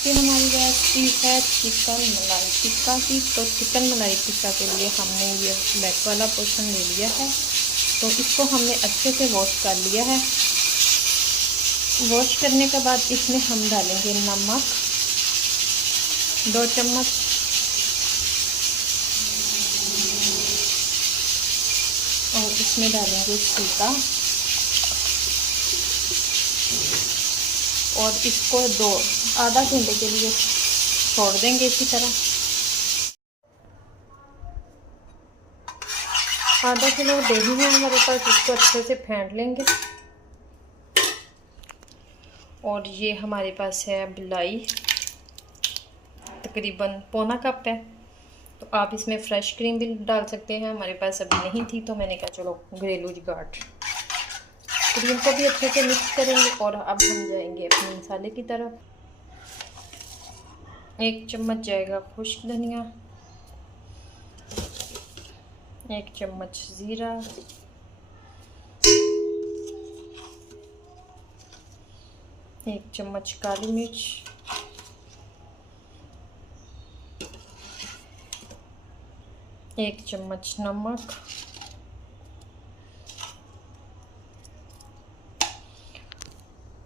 ये हमारी रेसिपी है चिकन मलाई टिक्का की। तो चिकन मलाई टिक्का के लिए हमने ये बैक वाला पोर्शन ले लिया है। तो इसको हमने अच्छे से वॉश कर लिया है। वॉश करने के बाद इसमें हम डालेंगे नमक 2 चम्मच, और इसमें डालेंगे सीता, और इसको आधा घंटे के लिए छोड़ देंगे इसी तरह। आधा किलो दही है हमारे पास, इसको अच्छे से फेंट लेंगे। और ये हमारे पास है बिलाई, तकरीबन पौना कप है। तो आप इसमें फ्रेश क्रीम भी डाल सकते हैं, हमारे पास अभी नहीं थी तो मैंने कहा चलो घरेलू जुगाड़। क्रीम को भी अच्छे से मिक्स करेंगे। और अब हम जाएंगे अपने मसाले की तरफ। 1 चम्मच जाएगा खुश्क धनिया, 1 चम्मच ज़ीरा, 1 चम्मच काली मिर्च, 1 चम्मच नमक,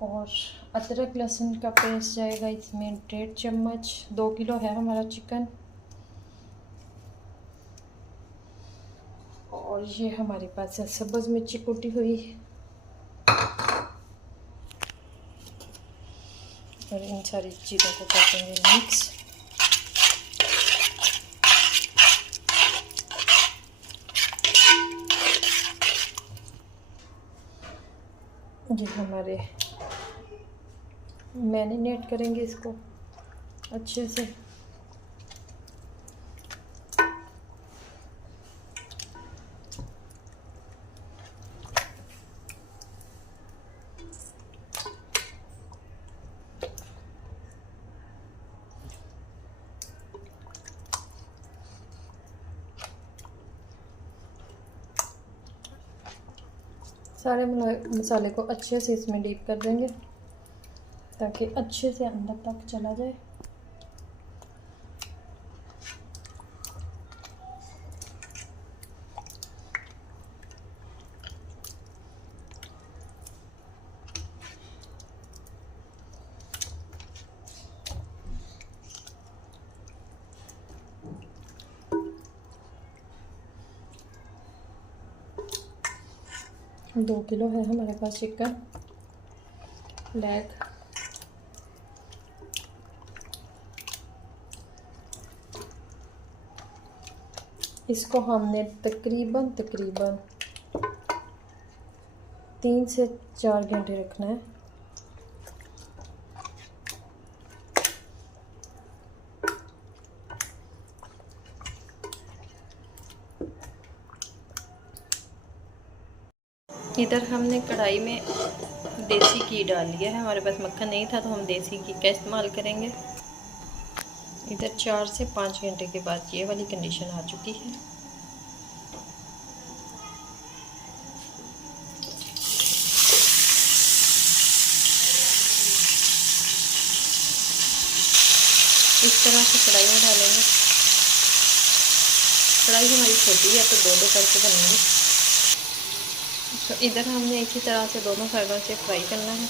और अदरक लहसुन का पेस्ट जाएगा इसमें 1.5 चम्मच। 2 किलो है हमारा चिकन। और ये हमारे पास है सब्ज़ मिर्ची कुटी हुई। और इन सारी चीज़ों को कर देंगे मिक्स। ये हमारे मैरिनेट करेंगे इसको अच्छे से। सारे मसाले को अच्छे से इसमें डीप कर देंगे ताकि अच्छे से अंदर तक चला जाए। दो किलो है हमारे पास चिकन लेग। इसको हमने तकरीबन 3 से 4 घंटे रखना है। इधर हमने कढ़ाई में देसी घी डाल लिया है। हमारे पास मक्खन नहीं था तो हम देसी घी का इस्तेमाल करेंगे। इधर 4 से 5 घंटे के बाद ये वाली कंडीशन आ चुकी है। इस तरह से कढ़ाई में डालेंगे। कढ़ाई हमारी छोटी है तो 2-2 करके बनेंगे। तो इधर हमने इसी तरह से दोनों साइडों से फ्राई करना है।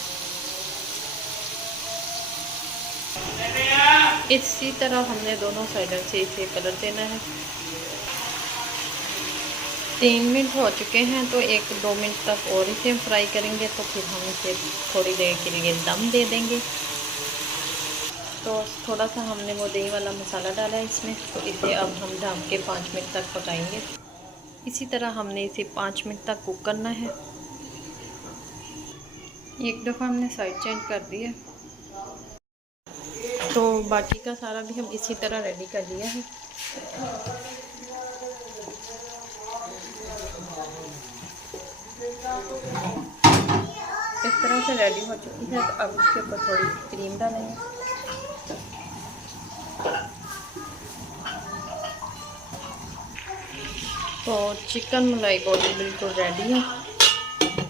इसी तरह हमने दोनों साइडों से इसे कलर देना है। 3 मिनट हो चुके हैं तो 1-2 मिनट तक और इसे हम फ्राई करेंगे। तो फिर हम इसे थोड़ी देर के लिए दम दे देंगे। तो थोड़ा सा हमने वो दही वाला मसाला डाला है इसमें, तो इसे अब हम ढक के 5 मिनट तक पकाएंगे। इसी तरह हमने इसे 5 मिनट तक कुक करना है। एक दफ़ा हमने साइड चेंज कर दी है। तो बाकी का सारा भी हम इसी तरह रेडी कर लिया है। इस तरह से रेडी हो चुकी है। तो अब इसके ऊपर थोड़ी क्रीम डालेंगे। तो चिकन मलाई गोली बिल्कुल रेडी है।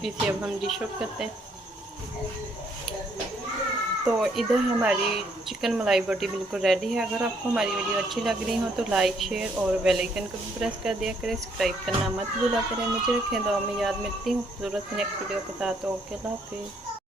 इसे अब हम डिश आउट करते हैं। तो इधर हमारी चिकन मलाई बोटी बिल्कुल रेडी है। अगर आपको हमारी वीडियो अच्छी लग रही हो तो लाइक शेयर और बेल आइकन को भी प्रेस कर दिया करें। सब्सक्राइब करना मत भूला करें। मुझे रखें दुआ में याद। मिलती हूँ ज़रूरत नेक्स्ट वीडियो के साथ। ओके, अल्लाह हाफिज़।